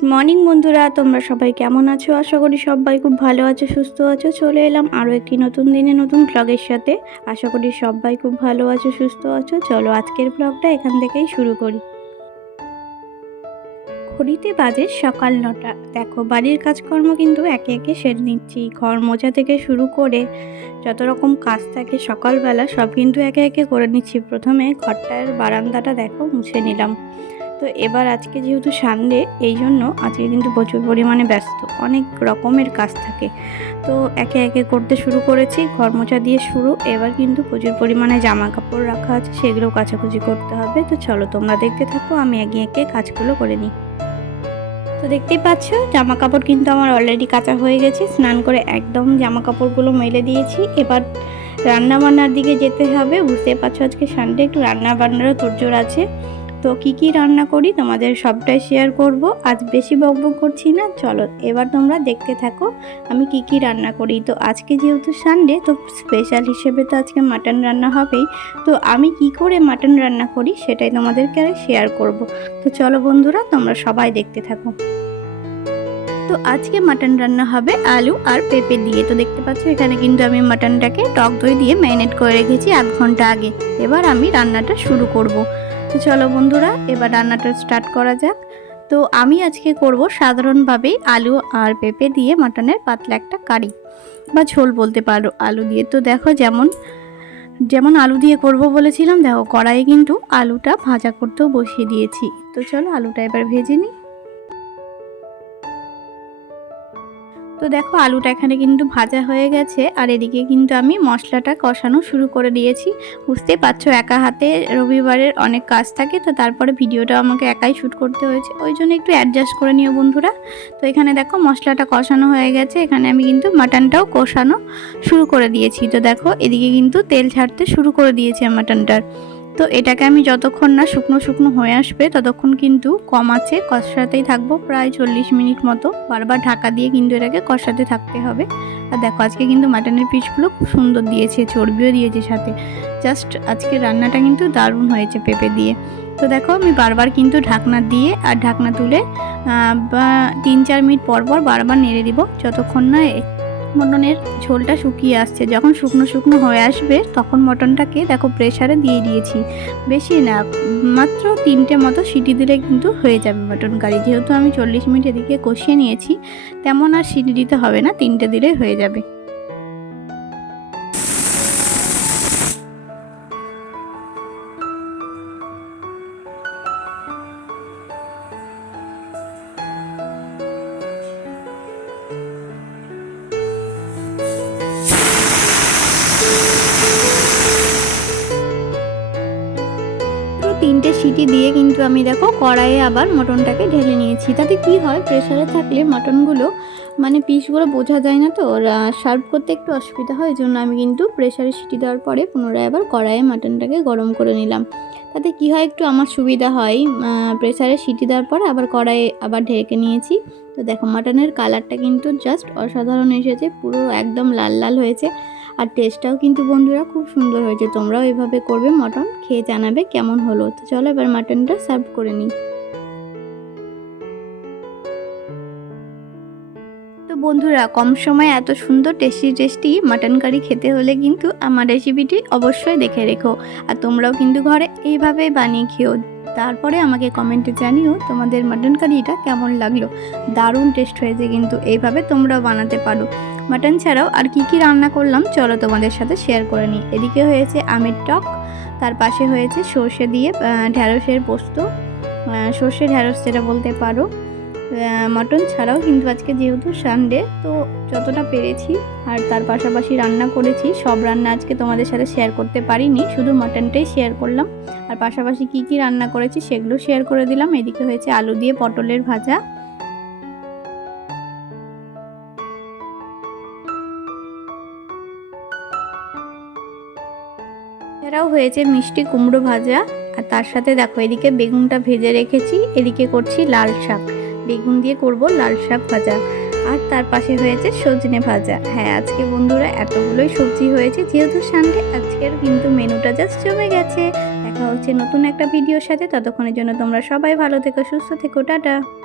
Good morning বন্ধুরা। তোমরা সবাই কেমন আছো? আশা করি সবাই খুব ভালো আছো, সুস্থ আছো। চলে এলাম আরও একটি নতুন দিনে নতুন ব্লগের সাথে। আশা করি সবাই খুব ভালো আছো, সুস্থ আছো। চলো আজকের ব্লগটা এখান থেকেই শুরু করি। ঘড়িতে বাজে সকাল নটা। দেখো, বাড়ির কাজকর্ম কিন্তু একে একে সেরে নিচ্ছি। ঘর মোজা থেকে শুরু করে যত রকম কাজ থাকে সকালবেলা, সব কিন্তু একে একে করে নিচ্ছি। প্রথমে ঘরটার বারান্দাটা দেখো, মুছে নিলাম। তো এবার আজকে যেহেতু সানডে এই জন্য আজকে কিন্তু প্রচুর পরিমাণে ব্যস্ত। অনেক রকমের কাজ থাকে। তো একে একে করতে শুরু করেছি ঘর মোছা দিয়ে শুরু। এবার কিন্তু প্রচুর পরিমাণে জামা কাপড় রাখা আছে, সেগুলো কাচাকুচি করতে হবে। তো চলো তোমরা দেখতে থাকো, আমি একে একে কাজগুলো করে নিই। তো দেখতেই পাচ্ছ জামা কাপড় কিন্তু আমার অলরেডি কাঁচা হয়ে গেছে। স্নান করে একদম জামা কাপড়গুলো মেলে দিয়েছি। এবার রান্না বান্নার দিকে যেতে হবে। বুঝতেই পারছ আজকে সানডে একটু রান্না বান্নারও তোরজোর আছে। তো কি কি রান্না করি তোমাদের সবটাই শেয়ার করব। আজ বেশি বকবক করছি না, চলো এবার তোমরা দেখতে থাকো আমি কি কি রান্না করি। তো আজকে যেহেতু সানডে তো স্পেশাল হিসেবে তো আজকে মাটন রান্না হবেই। তো আমি কি করে মাটন রান্না করি সেটাই তোমাদেরকে শেয়ার করব। তো চলো বন্ধুরা, তোমরা সবাই দেখতে থাকো। তো আজকে মাটন রান্না হবে আলু আর পেঁপে দিয়ে। তো দেখতে পাচ্ছ, এখানে কিন্তু আমি মাটনটাকে টক দই দিয়ে ম্যারিনেট করে রেখেছি আধ ঘণ্টা আগে। এবার আমি রান্নাটা শুরু করব। তো চলো বন্ধুরা, এবার রান্নাটা স্টার্ট করা যাক। তো আমি আজকে করব সাধারণভাবেই আলু আর পেঁপে দিয়ে মাটনের পাতলা একটা কারি বা ঝোল বলতে পারো আলু দিয়ে। তো দেখো যেমন যেমন আলু দিয়ে করব বলেছিলাম, দেখো কড়াইয়ে কিন্তু আলুটা ভাজা করতেও বসিয়ে দিয়েছি। তো চলো আলুটা এবার ভেজে নিই। তো দেখো, আলুটা এখানে কিন্তু ভাজা হয়ে গেছে। আর এদিকে কিন্তু আমি মশলাটা কষানো শুরু করে দিয়েছি। বুঝতে পারছ, একা হাতে রবিবারের অনেক কাজ থাকে, তো তারপরে ভিডিওটা আমাকে একাই শ্যুট করতে হয়েছে। ওই জন্য একটু অ্যাডজাস্ট করে নিও বন্ধুরা। তো এখানে দেখো, মশলাটা কষানো হয়ে গেছে। এখানে আমি কিন্তু মাটনটাও কষানো শুরু করে দিয়েছি। তো দেখো, এদিকে কিন্তু তেল ছাড়তে শুরু করে দিয়েছি মাটনটার। তো এটাকে আমি যতক্ষণ না শুকনো শুকনো হয়ে আসবে, ততক্ষণ কিন্তু কম আছে, কষাতেই থাকব প্রায় চল্লিশ মিনিট মতো। বারবার ঢাকা দিয়ে কিন্তু এটাকে কষাতে থাকতে হবে। আর দেখো, আজকে কিন্তু মাটনের পিসগুলো খুব সুন্দর দিয়েছে, চর্বিও দিয়েছে সাথে। জাস্ট আজকে রান্নাটা কিন্তু দারুণ হয়েছে পেঁপে দিয়ে। তো দেখো, আমি বারবার কিন্তু ঢাকনা দিয়ে আর ঢাকনা তুলে বা তিন চার মিনিট পর পর বারবার নেড়ে দিব। যতক্ষণ না মটনের ঝোলটা শুকিয়ে আসছে। যখন শুকনো শুকনো হয়ে আসবে, তখন মটনটাকে দেখো প্রেশারে দিয়ে দিয়েছি। বেশি না, মাত্র তিনটে মতো সিটি দিলে কিন্তু হয়ে যাবে মটন কারি। যেহেতু আমি চল্লিশ মিনিট এদিকে কষিয়ে নিয়েছি, তেমন আর সিটি দিতে হবে না, তিনটে দিলে হয়ে যাবে। তিনটে সিটি দিয়ে কিন্তু আমি দেখো কড়াইয়ে আবার মটনটাকে ঢেলে নিয়েছি। তাতে কি হয়? প্রেশারে থাকলে মটনগুলো মানে পিসগুলো বোঝা যায় না তো। সার্ভ করতে একটু অসুবিধা হয় জন্য আমি কিন্তু প্রেশারে সিটি দেওয়ার পরে পুনরায় আবার কড়াইয়ে মাটনটাকে গরম করে নিলাম। তাতে কি হয়? একটু আমার সুবিধা হয়। প্রেশারে সিটি দেওয়ার পরে আবার কড়াইয়ে আবার ঢেকে নিয়েছি। তো দেখো, মাটনের কালারটা কিন্তু জাস্ট অসাধারণ এসেছে, পুরো একদম লাল লাল হয়েছে। আর টেস্টটাও কিন্তু বন্ধুরা খুব সুন্দর হয়েছে। তোমরাও এভাবে করবে, মটন খেয়ে জানাবে কেমন হলো। তো চলো এবার মাটনটা সার্ভ করে নিই। তো বন্ধুরা, কম সময়ে এত সুন্দর টেস্টি টেস্টি মাটন কারি খেতে হলে কিন্তু আমার রেসিপিটি অবশ্যই দেখে রেখো। আর তোমরাও কিন্তু ঘরে এইভাবে বানিয়ে খেও তারপরে আমাকে কমেন্টে জানিও তোমাদের মাটন কারিটা কেমন লাগল। দারুণ টেস্ট হয়েছে কিন্তু এইভাবে তোমরাও বানাতে পারো। মাটন ছাড়াও আর কি কি রান্না করলাম চলো তোমাদের সাথে শেয়ার করে নিই। এদিকে হয়েছে আমের টক, তার পাশে হয়েছে সর্ষে দিয়ে ঢ্যাঁড়সের পোস্ত সর্ষে ঢ্যাঁড়স যেটা বলতে পারো। মটন ছাড়াও কিন্তু আজকে যেহেতু সানডে তো যতটা পেরেছি আর তার পাশাপাশি রান্না করেছি, সব রান্না আজকে তোমাদের সাথে শেয়ার করতে পারিনি, শুধু মটনটাই শেয়ার করলাম। আর পাশাপাশি কি কি রান্না করেছি সেগুলো শেয়ার করে দিলাম, এদিকে হয়েছে আলু দিয়ে পটলের ভাজা। এছাড়াও হয়েছে মিষ্টি কুমড়ো ভাজা, আর তার সাথে দেখো এদিকে বেগুনটা ভেজে রেখেছি, এদিকে করছি লাল শাক। বেগুন দিয়ে করব লাল শাক ভাজা। আর তার পাশে হয়েছে সজনে ভাজা। হ্যাঁ আজকে বন্ধুরা এতগুলোই সবজি হয়েছে, যেহেতু সানডে, আজকের কিন্তু মেনুটা জাস্ট জমে গেছে। দেখা হচ্ছে নতুন একটা ভিডিওর সাথে, ততক্ষণের জন্য তোমরা সবাই ভালো থেকো, সুস্থ থেকো, টাটা।